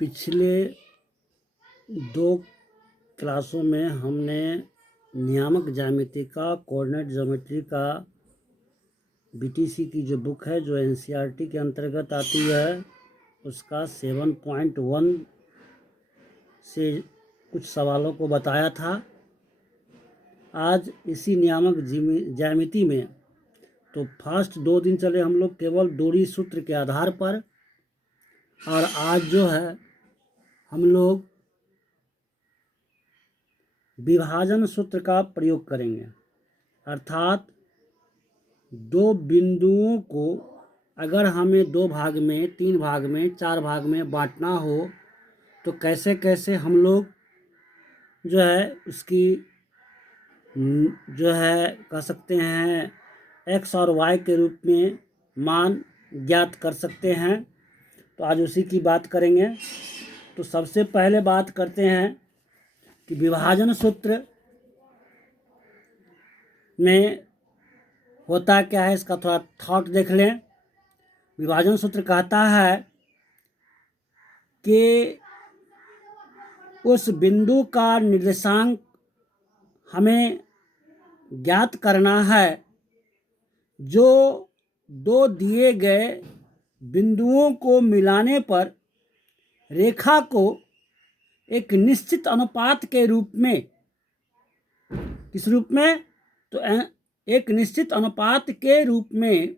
पिछले 2 क्लासों में हमने नियामक ज्यामिति का, कोऑर्डिनेट ज्योमेट्री का, बीटीसी की जो बुक है जो एनसीईआरटी के अंतर्गत आती है उसका 7.1 से कुछ सवालों को बताया था। आज इसी नियामक ज्यामिति में तो फर्स्ट 2 दिन चले हम लोग केवल दूरी सूत्र के आधार पर, और आज जो है हम लोग विभाजन सूत्र का प्रयोग करेंगे। अर्थात 2 बिंदुओं को अगर हमें 2 भाग में, 3 भाग में, 4 भाग में बांटना हो तो कैसे कैसे हम लोग जो है उसकी जो है कह सकते हैं x और y के रूप में मान ज्ञात कर सकते हैं। तो आज उसी की बात करेंगे। तो सबसे पहले बात करते हैं कि विभाजन सूत्र में होता क्या है, इसका थोड़ा थॉट देख लें। विभाजन सूत्र कहता है कि उस बिंदु का निर्देशांक हमें ज्ञात करना है जो 2 दिए गए बिंदुओं को मिलाने पर रेखा को एक निश्चित अनुपात के रूप में, किस रूप में, तो एक निश्चित अनुपात के रूप में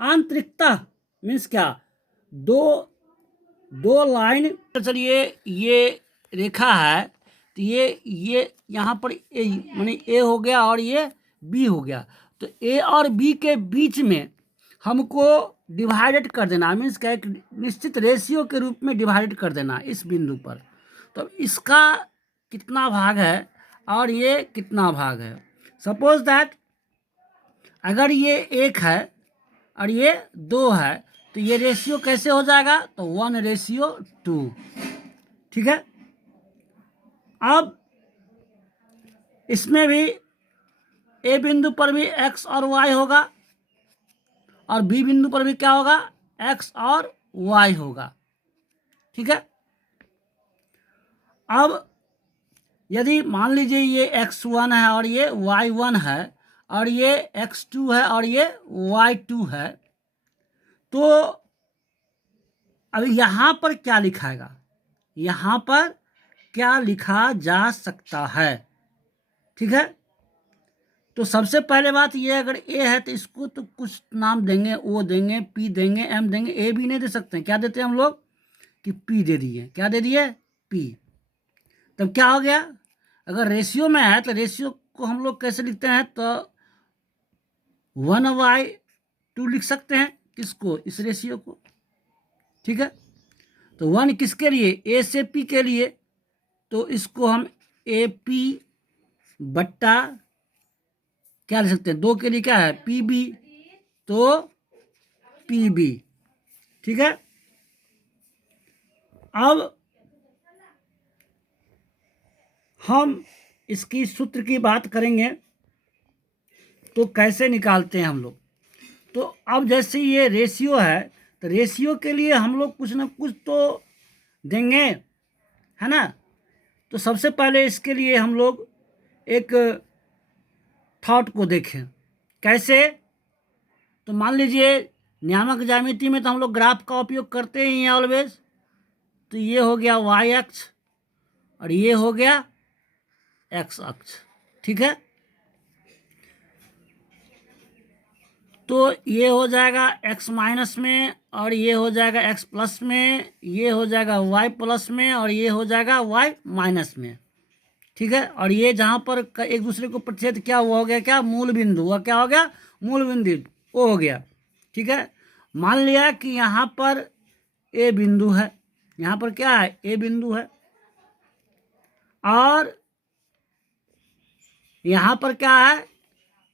आंतरिकता मीन्स क्या, दो लाइन, चलिए ये रेखा है तो ये यहाँ पर ए माने ए हो गया और ये बी हो गया, तो ए और बी के बीच में हमको डिवाइडेड कर देना, मीन्स क्या, एक निश्चित रेशियो के रूप में डिवाइडेड कर देना इस बिंदु पर। तो इसका कितना भाग है और ये कितना भाग है। सपोज दैट अगर ये 1 है और ये 2 है तो ये रेशियो कैसे हो जाएगा, तो 1:2। ठीक है। अब इसमें भी ए बिंदु पर भी x और y होगा और बी बिंदु पर भी क्या होगा, x और y होगा। ठीक है। अब यदि मान लीजिए ये x1 है और ये y1 है और ये x2 है और ये y2 है, तो अब यहाँ पर क्या लिखाएगा, यहाँ पर क्या लिखा जा सकता है। ठीक है। तो सबसे पहले बात ये, अगर ए है तो इसको तो कुछ नाम देंगे, ओ देंगे, पी देंगे, एम देंगे, ए भी नहीं दे सकते हैं। क्या देते हैं हम लोग कि पी दे दिए। क्या दे दिए, पी। तब क्या हो गया, अगर रेशियो में है तो रेशियो को हम लोग कैसे लिखते हैं, तो 1/2 लिख सकते हैं। किसको, इस रेशियो को। ठीक है। तो 1 किसके लिए, ए से पी के लिए, तो इसको हम ए पी बट्टा क्या लिख सकते हैं, 2 के लिए क्या है, पी बी, तो पी बी। ठीक है। अब हम इसकी सूत्र की बात करेंगे तो कैसे निकालते हैं हम लोग। तो अब जैसे ये रेशियो है तो रेशियो के लिए हम लोग कुछ ना कुछ तो देंगे, है ना। तो सबसे पहले इसके लिए हम लोग एक थॉट को देखें। कैसे, तो मान लीजिए नियामक ज्यामिति में तो हम लोग ग्राफ का उपयोग करते ही हैं ऑलवेज। तो ये हो गया y अक्ष और ये हो गया x अक्ष। ठीक है। तो ये हो जाएगा x माइनस में और ये हो जाएगा x प्लस में, ये हो जाएगा y प्लस में और ये हो जाएगा y माइनस में। ठीक है। और ये जहाँ पर एक दूसरे को प्रतिच्छेद क्या हुआ, हो गया क्या, मूल बिंदु हुआ। क्या हो गया, मूल बिंदु, वो हो गया। ठीक है। मान लिया कि यहाँ पर ए बिंदु है, यहाँ पर क्या है, ए बिंदु है, और यहाँ पर क्या है,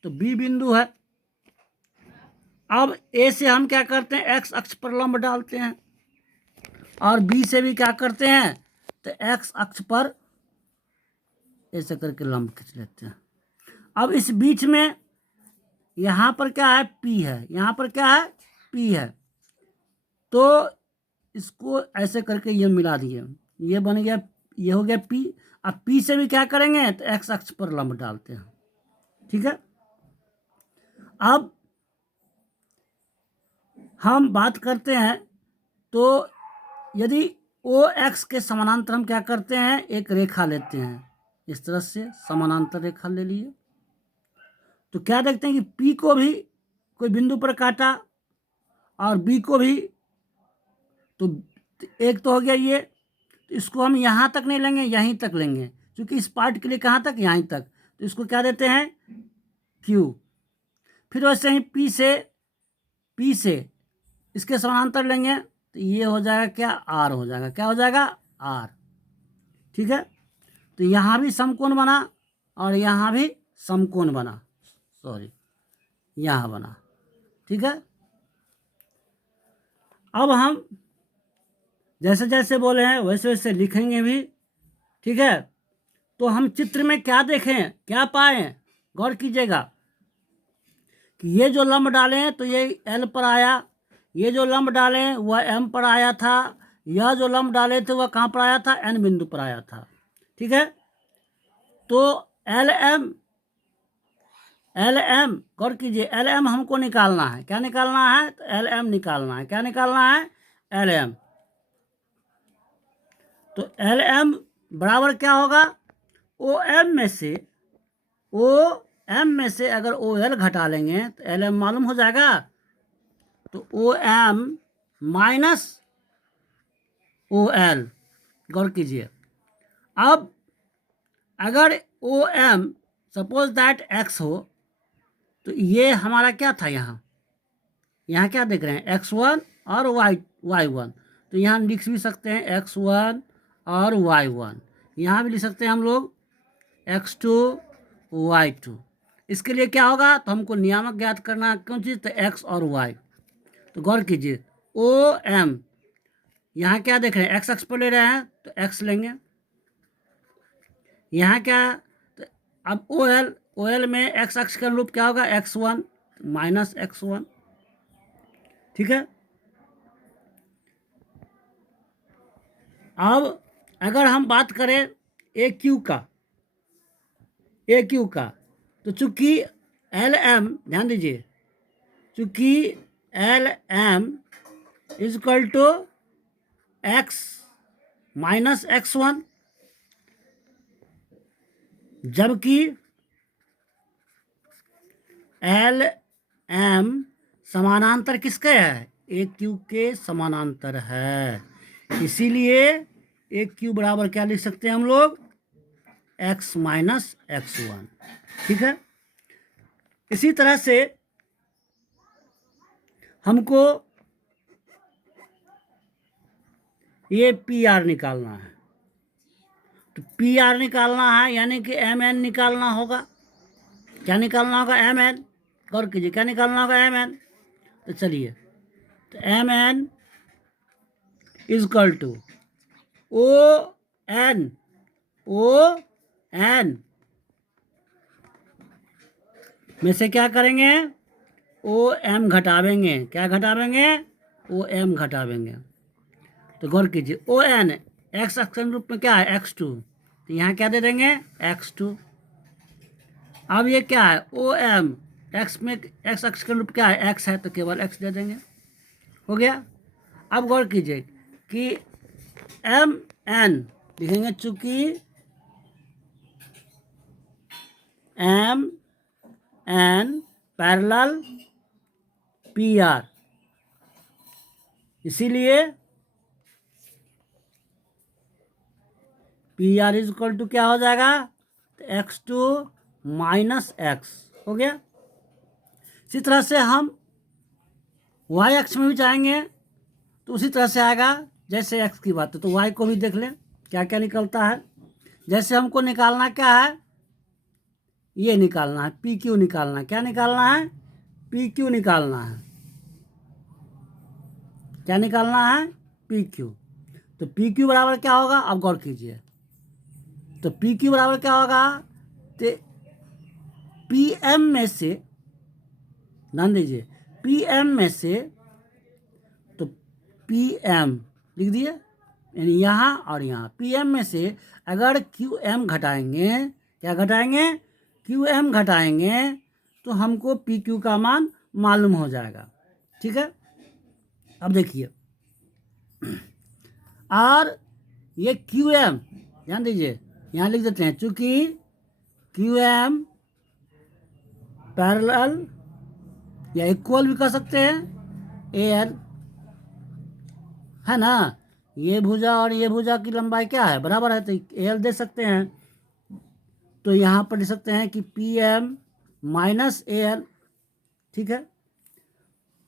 तो बी बिंदु है। अब ए से हम क्या करते हैं, एक्स अक्ष पर लंब डालते हैं, और बी से भी क्या करते हैं, तो एक्स अक्ष पर ऐसे करके लंब खींच लेते हैं। अब इस बीच में यहाँ पर क्या है, पी है, यहाँ पर क्या है, पी है। तो इसको ऐसे करके ये मिला दिए, ये बन गया, ये हो गया P। अब P से भी क्या करेंगे तो x अक्ष पर लंब डालते हैं, ठीक है। अब हम बात करते हैं, तो यदि OX के समानांतर हम क्या करते हैं, एक रेखा लेते हैं, इस तरह से समानांतर रेखा ले लिए, तो क्या देखते हैं कि P को भी कोई बिंदु पर काटा और B को भी, तो एक तो हो गया ये, तो इसको हम यहाँ तक नहीं लेंगे, यहीं तक लेंगे, क्योंकि इस पार्ट के लिए कहाँ तक, यहीं तक, तो इसको क्या देते हैं Q। फिर वैसे ही P से इसके समानांतर लेंगे, तो ये हो जाएगा क्या, R हो जाएगा, क्या हो जाएगा, R, ठीक है। तो यहाँ भी समकोण बना और यहाँ भी समकोण बना, सॉरी यहाँ बना, ठीक है। अब हम जैसे जैसे बोले हैं वैसे वैसे लिखेंगे भी, ठीक है। तो हम चित्र में क्या देखें, क्या पाए, गौर कीजिएगा कि ये जो लंब डाले हैं तो ये L पर आया, ये जो लंब डाले हैं वह M पर आया था, यह जो लंब डाले थे वह कहाँ पर आया था, N बिंदु पर आया था, ठीक है। तो LM गौर कीजिए, LM हमको निकालना है, क्या निकालना है, तो LM निकालना है, क्या निकालना है, LM। तो LM बराबर क्या होगा, OM में से अगर OL घटा लेंगे तो LM मालूम हो जाएगा, तो OM माइनस OL, गौर कीजिए। अब अगर OM सपोज दैट X हो, तो ये हमारा क्या था, यहाँ क्या देख रहे हैं, X1 और Y1, तो यहाँ लिख भी सकते हैं X1 और Y1, यहाँ भी लिख सकते हैं हम लोग X2 Y2। इसके लिए क्या होगा, तो हमको नियामक ज्ञात करना कौन चीज़, तो X और Y। तो गौर कीजिए OM, यहाँ क्या देख रहे हैं, X अक्ष पर ले रहे हैं तो X लेंगे, यहाँ क्या, तो अब OL में X अक्ष का अनुरूप क्या होगा, X1 माइनस X1, ठीक है। अब अगर हम बात करें AQ का, तो चूंकि LM, ध्यान दीजिए, चूंकि LM is equal to X minus X1, जबकि LM समानांतर किसके है, AQ के समानांतर है, इसीलिए AQ बराबर क्या लिख सकते हैं हम लोग, X माइनस X1, ठीक है। इसी तरह से हमको ये PR निकालना है, तो PR निकालना है यानी कि MN निकालना होगा, क्या निकालना होगा, MN, गौर कीजिए क्या निकालना होगा, MN। तो चलिए, तो MN is equal to ON में से क्या करेंगे, OM घटावेंगे, क्या घटावेंगे, OM घटावेंगे। तो गौर कीजिए ON X अक्ष के रूप में क्या है, X2, तो यहाँ क्या दे देंगे, X2। अब ये क्या है, OM X में X अक्ष के रूप क्या है, X है, तो केवल X दे देंगे, हो गया। अब गौर कीजिए कि MN लिखेंगे, चूंकि MN पैरेलल PR, इसीलिए PR इज इक्वल टू क्या हो जाएगा, तो X2 माइनस X, हो गया। इसी तरह से हम Y अक्ष में भी जाएंगे तो उसी तरह से आएगा, जैसे X की बात है तो Y को भी देख लें क्या क्या निकलता है। जैसे हमको निकालना क्या है, ये निकालना है, PQ निकालना है, क्या निकालना है, PQ निकालना है, क्या निकालना है, PQ। तो PQ बराबर क्या होगा, अब गौर कीजिए, तो PQ बराबर क्या होगा, तो PM में से, ध्यान दीजिए, PM में से, तो PM लिख दिए, यानी यहाँ और यहाँ। पी एम में से अगर क्यू एम घटाएंगे, क्या घटाएंगे, क्यू एम घटाएंगे, तो हमको पी क्यू का मान मालूम हो जाएगा। ठीक है, अब देखिए, और ये क्यू एम ध्यान दीजिए, यहाँ लिख देते हैं, चूंकि क्यू एम पैरेलल या इक्वल भी कर सकते हैं ए एल, है ना, ये भुजा और ये भुजा की लंबाई क्या है, बराबर है, तो ए एल दे सकते हैं। तो यहाँ पर लिख सकते हैं कि P M minus A L. ठीक है,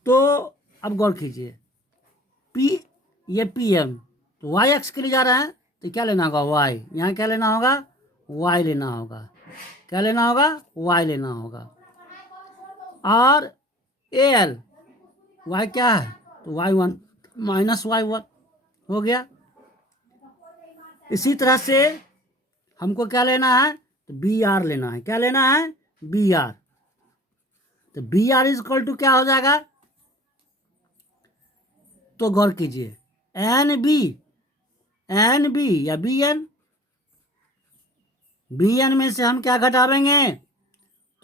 तो अब गौर कीजिए, पी, ये पी एम तो वाई एक्स के लिए जा रहा है, तो क्या लेना होगा, वाई, यहाँ क्या लेना होगा, वाई लेना होगा, क्या लेना होगा, वाई लेना होगा। और ए एल वाई क्या है, तो Y one minus Y one हो गया। इसी तरह से हमको क्या लेना है, तो बी आर लेना है, क्या लेना है, बी आर। तो B R is equal to क्या हो जाएगा, तो गौर कीजिए, एन बी या बी एन, बी एन में से हम क्या घटावेंगे,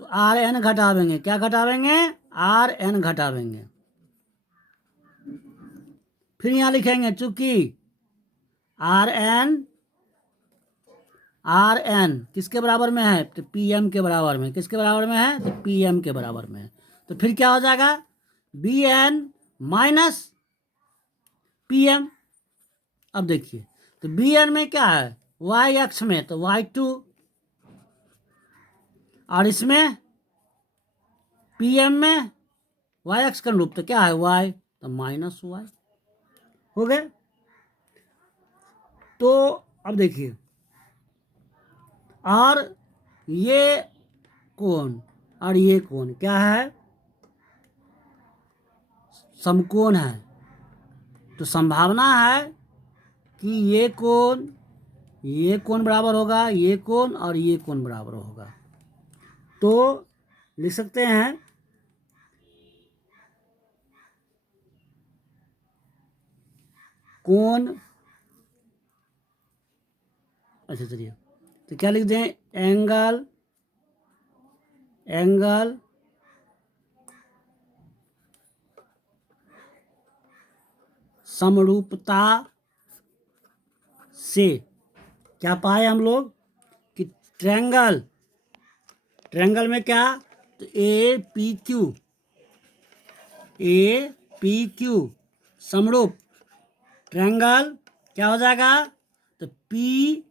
तो आर एन घटावेंगे, क्या घटावेंगे, आर एन घटावेंगे। फिर यहाँ लिखेंगे चूंकि आर एन किसके बराबर में है, तो पी एम के बराबर में, किसके बराबर में है, तो पी एम के बराबर में है। तो फिर क्या हो जाएगा, B N minus P M. अब देखिए, तो बी एन में क्या है, वाई एक्स में तो वाई टू, और इसमें पी एम में वाई एक्स का अनुरूप तो क्या है, वाई, तो माइनस वाई हो गए। तो अब देखिए, और ये कोण और ये कोण क्या है, समकोण है, तो संभावना है कि ये कोण बराबर होगा, ये कोण और ये कोण बराबर होगा। तो लिख सकते हैं कोण, अच्छा चलिए, तो क्या लिख दें, एंगल समरूपता से क्या पाए हम लोग, कि ट्रायंगल में क्या, तो ए पी क्यू समरूप ट्रायंगल क्या हो जाएगा, तो पी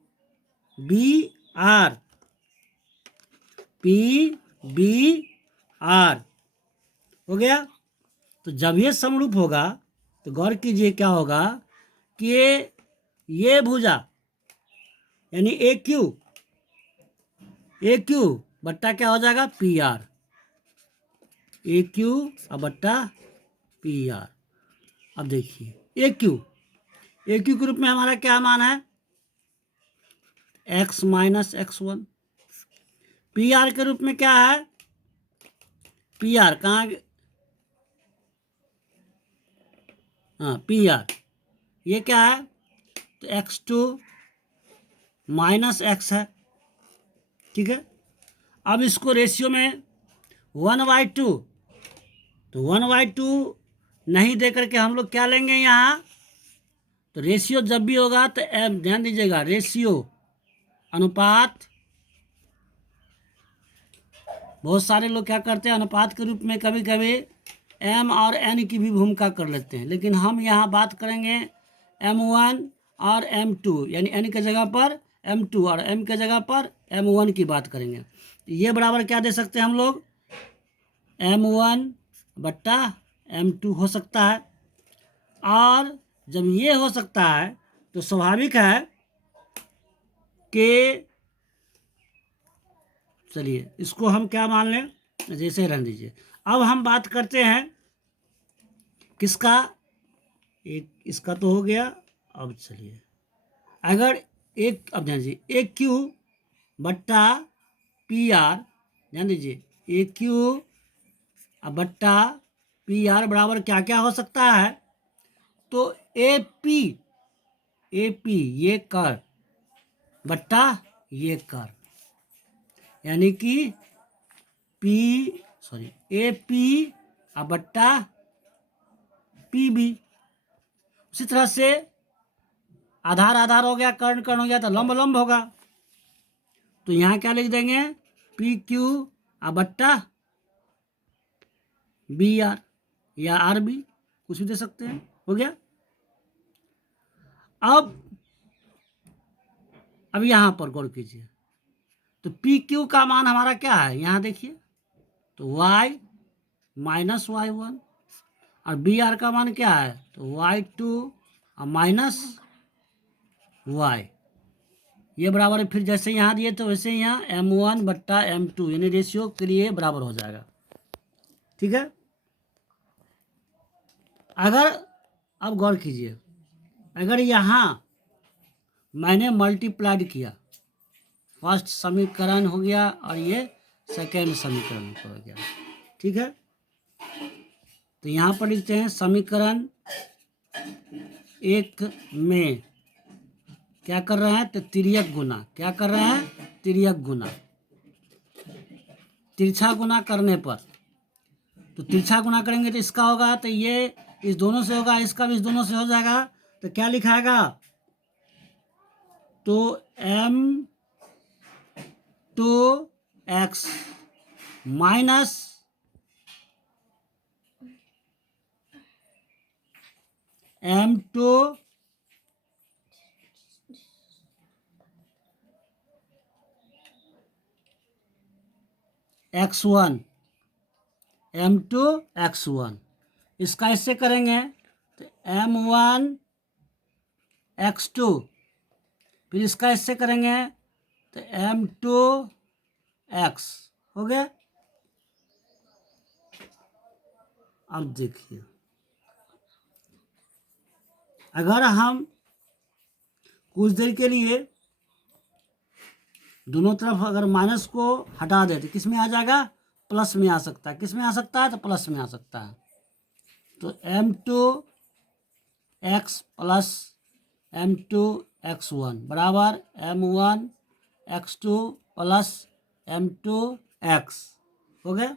बी आर हो गया। तो जब ये समरूप होगा तो गौर कीजिए क्या होगा कि ये भुजा यानी ए क्यू बट्टा क्या हो जाएगा, पी आर, ए क्यू और बट्टा पी आर। अब देखिए ए क्यू के रूप में हमारा क्या मान है, x minus x one. P R के रूप में क्या है, पी आर कहाँ, हाँ पी आर ये क्या है, तो एक्स टू माइनस एक्स है। ठीक है, अब इसको रेशियो में 1/2, तो 1/2 नहीं दे करके हम लोग क्या लेंगे यहाँ, तो रेशियो जब भी होगा तो ध्यान दीजिएगा, रेशियो अनुपात, बहुत सारे लोग क्या करते हैं अनुपात के रूप में कभी कभी एम और एन की भी भूमिका कर लेते हैं, लेकिन हम यहाँ बात करेंगे M1 और M2, यानी एन के जगह पर M2 और एम के जगह पर M1 की बात करेंगे। ये बराबर क्या दे सकते हैं हम लोग, M1 बट्टा M2 हो सकता है। और जब ये हो सकता है तो स्वाभाविक है कि, चलिए इसको हम क्या मान लें, जैसे रहने दीजिए। अब हम बात करते हैं किसका, एक इसका तो हो गया। अब चलिए, अगर एक, अब ध्यान दीजिए, ए क्यू बट्टा पी आर, ध्यान दीजिए ए क्यू बट्टा पी आर बराबर क्या क्या हो सकता है, तो ए पी ए पी ये कर बट्टा ये कर, यानी कि ए पी और बट्टा पी बी। उसी तरह से आधार आधार हो गया, कर्ण कर्ण हो गया, तो लंब लंब होगा। तो यहाँ क्या लिख देंगे, पी क्यू और बट्टा बी आर या आर बी, कुछ भी दे सकते हैं। हो गया। अब यहाँ पर गौर कीजिए, तो पी क्यू का मान हमारा क्या है, यहाँ देखिए, तो y माइनस y1, और बी आर का मान क्या है, तो y2 और माइनस y। ये बराबर है, फिर जैसे यहाँ दिए तो वैसे यहाँ m1 बट्टा m2 यानी रेशियो के लिए बराबर हो जाएगा। ठीक है। अब गौर कीजिए, अगर यहाँ मैंने मल्टीप्लाइड किया, फर्स्ट समीकरण हो गया और ये सेकेंड समीकरण हो गया। ठीक है। तो यहाँ पर लिखते हैं समीकरण 1 में क्या कर रहे हैं, तो तिर्यक गुना, क्या कर रहे हैं, तिर्यक गुना, तिरछा गुना करने पर, तो तिरछा गुना करेंगे तो इसका होगा, तो ये इस दोनों से होगा, इसका भी इस दोनों से हो जाएगा, तो क्या लिखाएगा, तो m2x minus m2 x1 m2 x1, इसका इससे करेंगे तो m1 x2, फिर इसका इससे करेंगे तो m2 x। हो गया। अब देखिए, अगर हम कुछ देर के लिए दोनों तरफ अगर माइनस को हटा दे तो किस में आ जाएगा, प्लस में आ सकता है। किस में आ सकता है, तो प्लस में आ सकता है। तो m2 x plus m2 x1 बराबर m1 x2 plus m2 x। हो गया।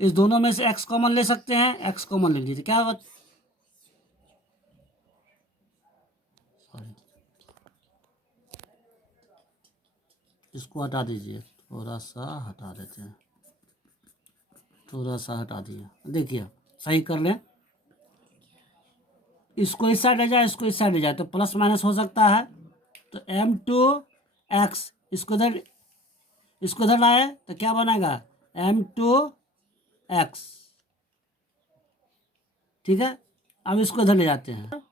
इस दोनों में से x कॉमन ले सकते हैं, x कॉमन ले लीजिए, क्या होगा, इसको हटा दीजिए, थोड़ा सा हटा देते हैं, थोड़ा सा हटा दिया। देखिए सही कर लें, इसको इस साइड ले जाए, इसको इस साइड ले जाए, तो प्लस माइनस हो सकता है। तो m2x इसको इधर लाए तो क्या बनेगा, m2x। ठीक है। अब इसको इधर ले जाते हैं,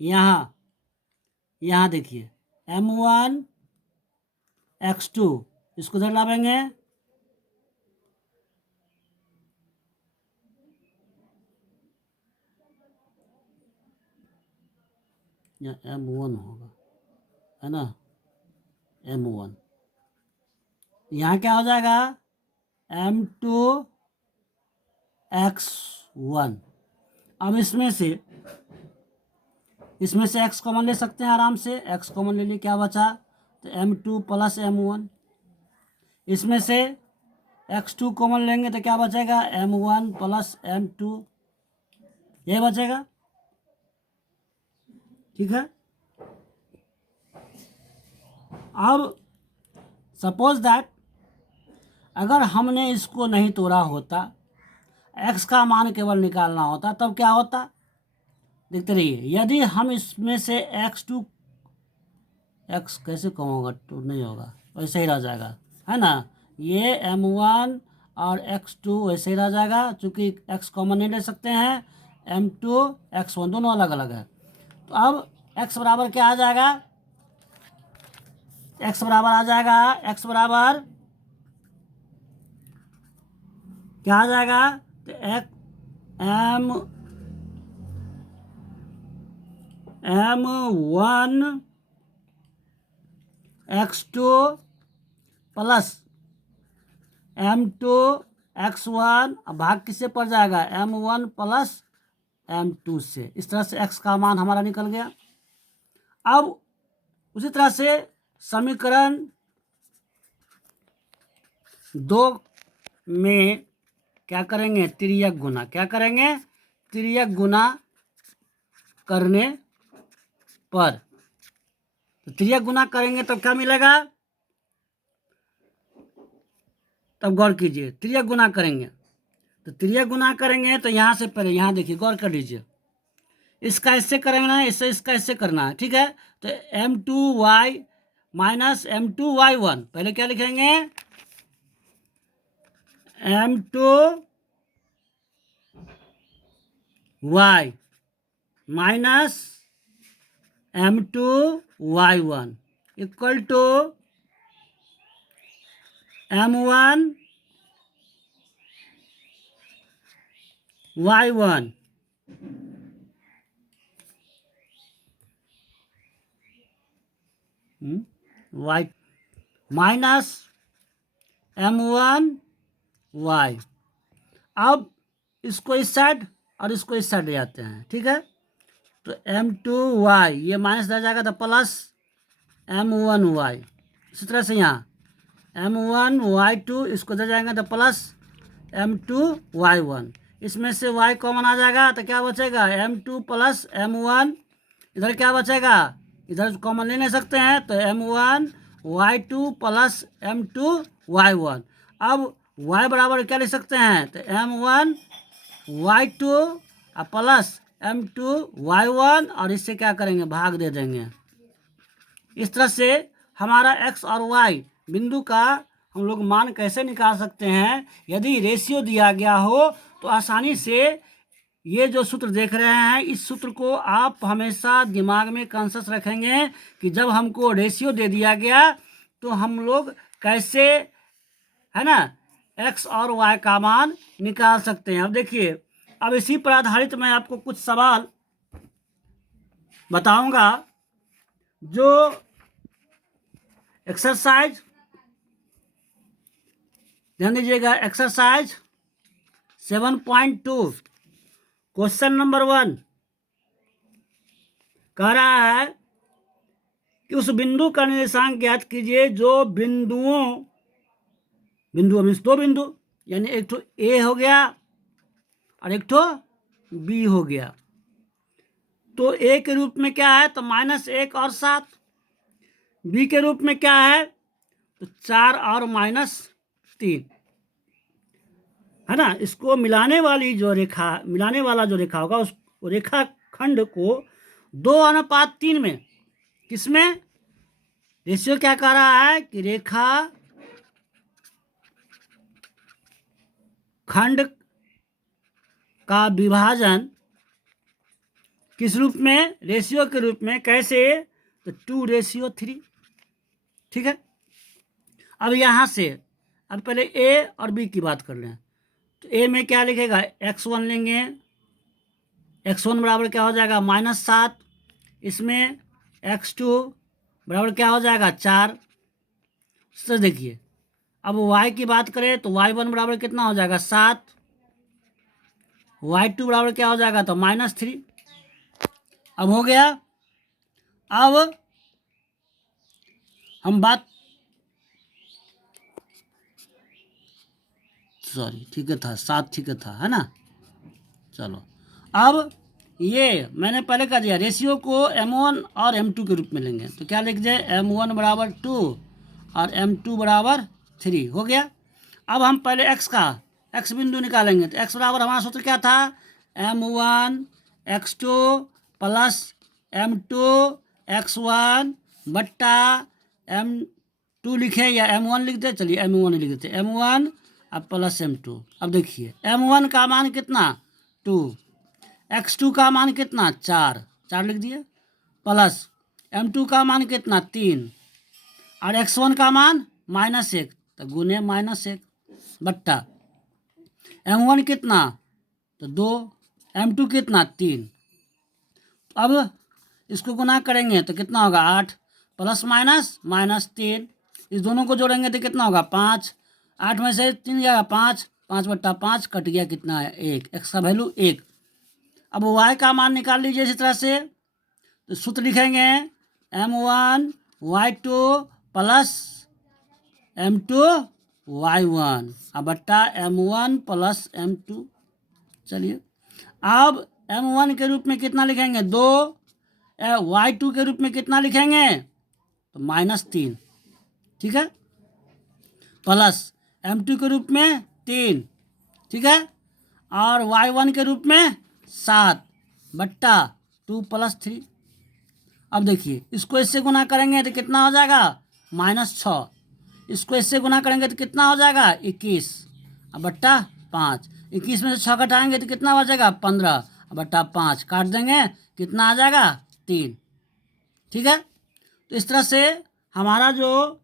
यहाँ देखिए m1 x2, इसको इधर लावेंगे, m1 होगा, है ना, m1, यहाँ क्या हो जाएगा, m2 x1। अब इसमें से x कॉमन ले सकते हैं आराम से, x कॉमन ले लिए, क्या बचा, तो m2 प्लस m1। इसमें से x2 कॉमन लेंगे तो क्या बचेगा, m1 प्लस m2, ये बचेगा। ठीक है। अब सपोज दैट अगर हमने इसको नहीं तोड़ा होता, x का मान केवल निकालना होता, तब क्या होता, देखते रहिए। यदि हम इसमें से x कैसे कम होगा, टू नहीं होगा, वैसे ही रह जाएगा, है ना, ये m1 और x2 वैसे ही रह जाएगा, चूंकि x कॉमन नहीं ले सकते हैं, m2 x1 दोनों अलग अलग है। तो अब x बराबर क्या आ जाएगा, x बराबर आ जाएगा, x बराबर क्या आ जाएगा, तो m1 x2 plus m2 x1, भाग किससे पड़ जाएगा, m1 प्लस m2 से। इस तरह से x का मान हमारा निकल गया। अब उसी तरह से समीकरण 2 में क्या करेंगे, तिर्यक गुना। क्या करेंगे, तिर्यक गुना करने पर। तो तिर्यक गुना करेंगे तब क्या मिलेगा, तब गौर कीजिए, तिर्यक गुना करेंगे तो तिर्यक गुना करेंगे तो यहाँ से पहले यहाँ देखिए, गौर कर लीजिए, इसका इससे करना है, इससे इसका इससे करना है, ठीक है। तो m2y माइनस m2y1, पहले क्या लिखेंगे, m2y minus m2y1 equal to m1y1 y minus m1y। अब इसको इस साइड और इसको इस साइड ले जाते हैं, ठीक है। तो m2y ये माइनस रह जाएगा तो प्लस m1y। इसी तरह से यहाँ m1y2 इसको दे जाएंगे तो प्लस m2y1। इसमें से y कॉमन आ जाएगा तो क्या बचेगा, m2 प्लस m1। इधर क्या बचेगा, इधर कॉमन ले नहीं सकते हैं, तो m1y2 प्लस m2y1। अब y बराबर क्या लिख सकते हैं, तो m1y2 प्लस m2y1 और इससे क्या करेंगे, भाग दे देंगे। इस तरह से हमारा x और y बिंदु का हम लोग मान कैसे निकाल सकते हैं, यदि रेशियो दिया गया हो तो आसानी से ये जो सूत्र देख रहे हैं, इस सूत्र को आप हमेशा दिमाग में कॉन्शस रखेंगे कि जब हमको रेशियो दे दिया गया तो हम लोग कैसे, है ना, x और y का मान निकाल सकते हैं। अब देखिए, अब इसी पर आधारित मैं आपको कुछ सवाल बताऊंगा। जो एक्सरसाइज, ध्यान दीजिएगा, एक्सरसाइज 7.2 क्वेश्चन नंबर 1 कह रहा है कि उस बिंदु का निर्देशांक ज्ञात कीजिए जो बिंदु मीन्स दो बिंदु, यानी एक तो ए हो गया और एक तो बी हो गया। तो ए के रूप में क्या है, तो -1 और 7। बी के रूप में क्या है, तो 4 और -3, है ना। इसको मिलाने वाला जो रेखा होगा, उस रेखा खंड को 2:3 में, किसमें, रेशियो क्या कह रहा है कि रेखा खंड का विभाजन किस रूप में, रेशियो के रूप में। कैसे, तो 2:3, ठीक है। अब यहाँ से अब पहले ए और बी की बात कर लें। तो ए में क्या लिखेगा, x1 लेंगे, x1 बराबर क्या हो जाएगा, -7। इसमें x2 बराबर क्या हो जाएगा, 4। तो देखिए, अब y की बात करें तो y1 बराबर कितना हो जाएगा, 7। y2 बराबर क्या हो जाएगा, तो -3। अब हो गया। अब हम बात, सॉरी, ठीक है था 7, ठीक है था, है ना। चलो, अब ये मैंने पहले कह दिया, रेशियो को m1 और m2 के रूप में लेंगे। तो क्या लिख जाए, m1 बराबर 2 और m2 बराबर 3 हो गया। अब हम पहले x बिंदु निकालेंगे। तो x बराबर हमारा सूत्र क्या था, m1 x2 plus m2 x1 बट्टा m2 लिखे या m1 लिख दे, चलिए m1 लिख देते, m1 अब प्लस m2। अब देखिए, m1 का मान कितना, 2, x2 का मान कितना, 4 लिख दिए, प्लस m2 का मान कितना, 3, और x1 का मान -1, तो गुने -1 बट्टा m1 कितना, तो 2, m2 कितना, 3। अब इसको गुना करेंगे तो कितना होगा, 8, प्लस माइनस -3, इस दोनों को जोड़ेंगे तो कितना होगा, 5। 8 में से 3 जाएगा 5, 5 बट्टा 5 कट गया कितना है, 1, x का वैल्यू 1। अब y का मान निकाल लीजिए इसी तरह से। तो सूत्र लिखेंगे M1 Y2 plus M2 Y1 अब बट्टा M1 प्लस M2। चलिए अब M1 के रूप में कितना लिखेंगे 2, Y2 के रूप में कितना लिखेंगे तो -3, ठीक है, प्लस M2 के रूप में 3, ठीक है, और Y1 के रूप में 7 बट्टा 2 + 3। अब देखिए इसको इससे गुना करेंगे तो कितना हो जाएगा -6, इसको इससे गुना करेंगे तो कितना हो जाएगा 21 अब बट्टा 5, 21 में से 6 घटाएंगे तो कितना बचेगा 15 अब बट्टा 5 काट देंगे कितना आ जाएगा 3, ठीक है। तो इस तरह से हमारा जो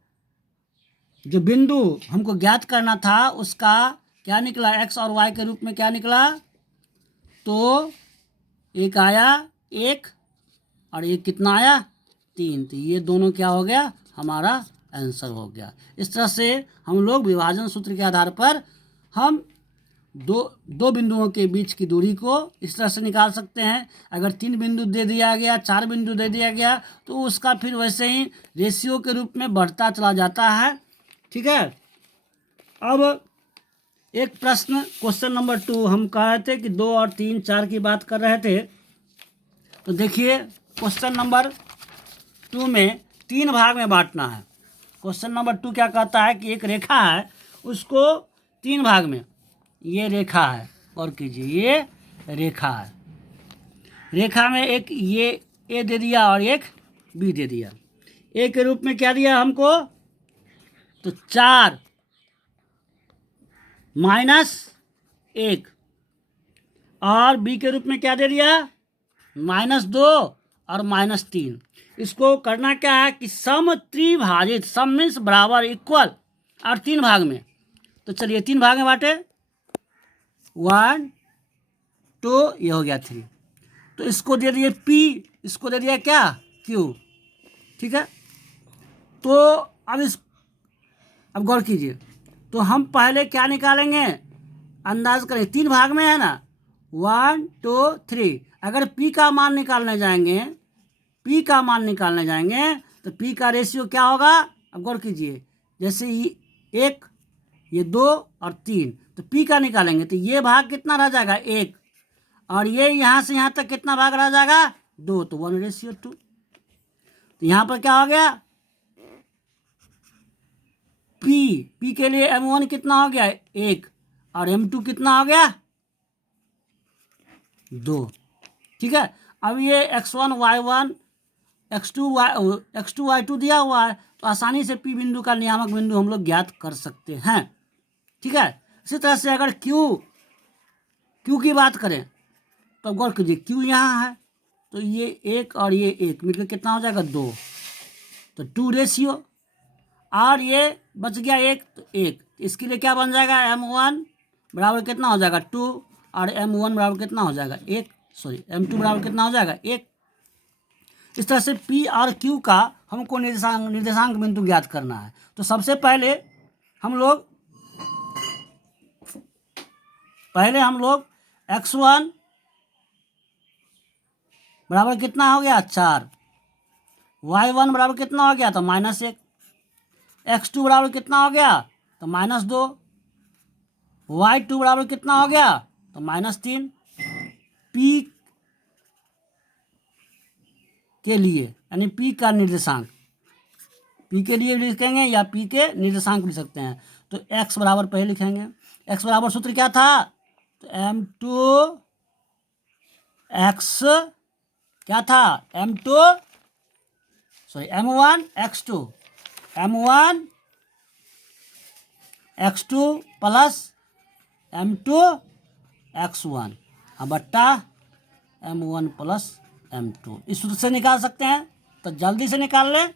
बिंदु हमको ज्ञात करना था उसका क्या निकला, x और y के रूप में क्या निकला, तो एक आया 1 और एक कितना आया 3, तो ये दोनों क्या हो गया हमारा आंसर हो गया। इस तरह से हम लोग विभाजन सूत्र के आधार पर हम दो बिंदुओं के बीच की दूरी को इस तरह से निकाल सकते हैं। अगर 3 बिंदु दे दिया गया, 4 बिंदु दे दिया गया तो उसका फिर वैसे ही रेशियो के रूप में बढ़ता चला जाता है, ठीक है। अब एक प्रश्न क्वेश्चन नंबर 2 हम कह रहे थे कि 2 और 3 4 की बात कर रहे थे, तो देखिए क्वेश्चन नंबर 2 में 3 भाग में बांटना है। क्वेश्चन नंबर 2 क्या कहता है कि एक रेखा है उसको 3 भाग में, ये रेखा है और कीजिए ये रेखा है, रेखा में एक ये ए दे दिया और एक बी दे दिया। ए के रूप में क्या दिया हमको तो 4 -1 और बी के रूप में क्या दे दिया -2 और -3। इसको करना क्या है कि सम त्रिभाजित, सम मीन्स बराबर इक्वल और 3 भाग में, तो चलिए 3 भाग में बांटे 1 2 ये हो गया 3, तो इसको दे दिए P, इसको दे दिया क्या Q, ठीक है। तो अब गौर कीजिए, तो हम पहले क्या निकालेंगे अंदाज करें, 3 भाग में है ना 1 2 3, अगर P का मान निकालने जाएंगे, P का मान निकालने जाएंगे तो P का रेशियो क्या होगा, अब गौर कीजिए जैसे ये 1 ये 2 और 3, तो P का निकालेंगे तो ये भाग कितना रह जाएगा 1 और ये यहाँ से यहाँ तक कितना भाग रह जाएगा 2, तो 1:2। तो यहाँ पर क्या हो गया P के लिए M1 कितना हो गया 1 और M2 कितना हो गया 2, ठीक है। अब ये x1 y1 x2 y2 दिया हुआ है तो आसानी से P बिंदु का नियामक बिंदु हम लोग ज्ञात कर सकते हैं, ठीक है। इसी तरह से अगर Q की बात करें तो गौर कीजिए Q यहाँ है तो ये 1 और ये 1 मिलकर कितना हो जाएगा 2, तो 2 रेशियो, और ये बच गया 1 तो 1, इसके लिए क्या बन जाएगा M1 बराबर कितना हो जाएगा 2 और M1 बराबर कितना हो जाएगा 1, सॉरी M2 बराबर कितना हो जाएगा 1। इस तरह से P और Q का हमको निर्देशांक बिंदु ज्ञात करना है। तो सबसे पहले हम लोग x1 बराबर कितना हो गया 4, y1 बराबर कितना हो गया तो -1, x2 बराबर कितना हो गया तो -2, y2 बराबर कितना हो गया तो -3। P के लिए यानी P का निर्देशांक, P के लिए लिखेंगे या P के निर्देशांक लिख सकते हैं, तो x बराबर पहले लिखेंगे, x बराबर सूत्र क्या था तो M2 x क्या था M1 x2 plus M2 x1 अब बट्टा M1 प्लस M2, इस सूत्र से निकाल सकते हैं तो जल्दी से निकाल लें।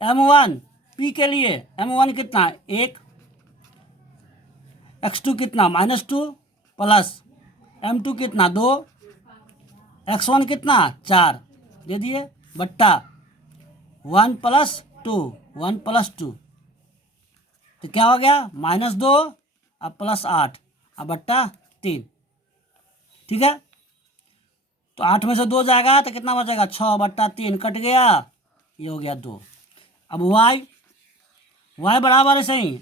M1 P के लिए M1 कितना 1, x2 कितना -2 प्लस M2 कितना 2, x1 कितना 4 दे दिए बट्टा 1 + 2 तो क्या हो गया -2 अब +8 अब बट्टा 3, ठीक है। तो 8 में से 2 जाएगा तो कितना बचेगा 6 बट्टा 3 कट गया, ये हो गया 2। अब y बराबर है सही,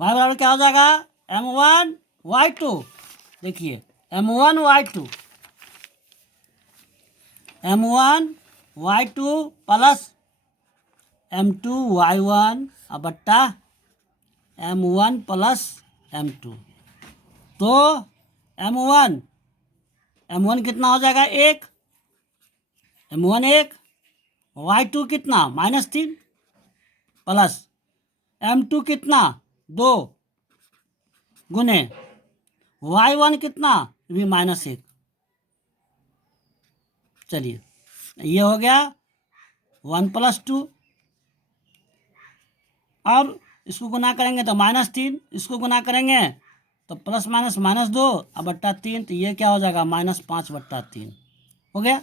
y बराबर क्या हो जाएगा, m1 y2। देखिए m1 y2 plus m2 y1 अब बट्टा m1 प्लस m2। तो m1 कितना हो जाएगा 1, m1 1, y2 कितना -3 प्लस m2 कितना 2 गुने y1 कितना भी -1। चलिए ये हो गया 1 + 2। अब इसको गुना करेंगे तो -3, इसको गुना करेंगे तो प्लस माइनस -2 अब बट्टा 3, तो ये क्या हो जाएगा -5/3 हो गया।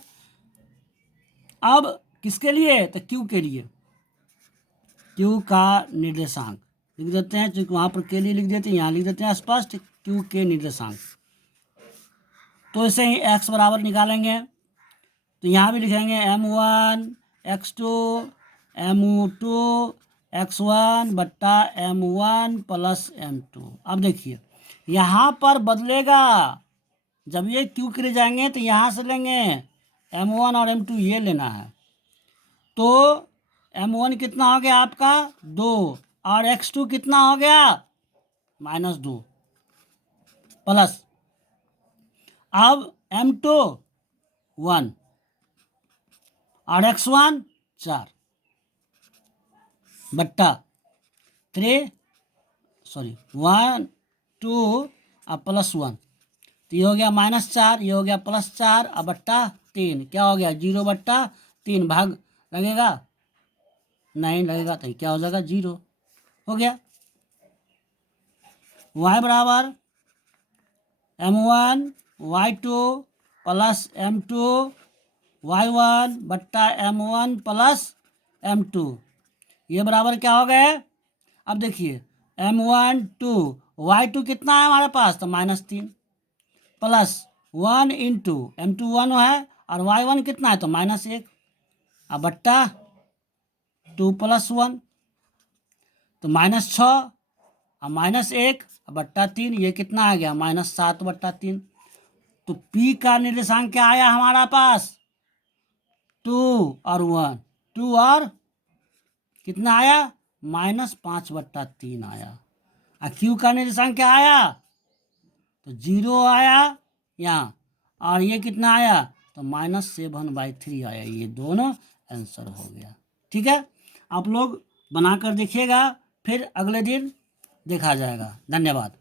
अब किसके लिए, तो Q के लिए, Q का निर्देशांक लिख देते हैं, क्योंकि वहाँ पर के लिए लिख देते हैं, यहाँ लिख देते हैं स्पष्ट Q के निर्देशांक। तो इसे ही x बराबर निकालेंगे तो यहाँ भी लिखेंगे m1 x2 m2 x1 बट्टा m1 प्लस m2। अब देखिए यहाँ पर बदलेगा, जब ये Q के लिए जाएंगे तो यहाँ से लेंगे m1 और m2 ये लेना है। तो m1 कितना हो गया आपका 2 और x2 कितना हो गया -2 प्लस अब m2 1 और x1 4 बट्टा 1 2 और प्लस 1, तो ये हो गया -4, ये हो गया +4 और बट्टा 3, क्या हो गया 0/3, भाग लगेगा नहीं लगेगा, तो क्या हो जाएगा 0 हो गया। y बराबर m1 y2 plus m2 y1 बट्टा m1 प्लस m2, ये बराबर क्या हो गए। अब देखिए m1 2 y2 कितना है हमारे पास, तो -3 प्लस 1 × m2 1 है और y1 कितना है तो -1 अब बट्टा 2 + 1 तो -6 और -1 बट्टा 3, ये कितना आ गया -7/3। तो P का निर्देशांक क्या आया हमारा पास 2 और 1, 2 और कितना आया -5/3 आया। और Q का निर्देशांक क्या आया तो 0 आया यहाँ, और ये कितना आया तो -7/3 आया। ये दोनों आंसर हो गया। ठीक है, आप लोग बनाकर देखिएगा, फिर अगले दिन देखा जाएगा। धन्यवाद।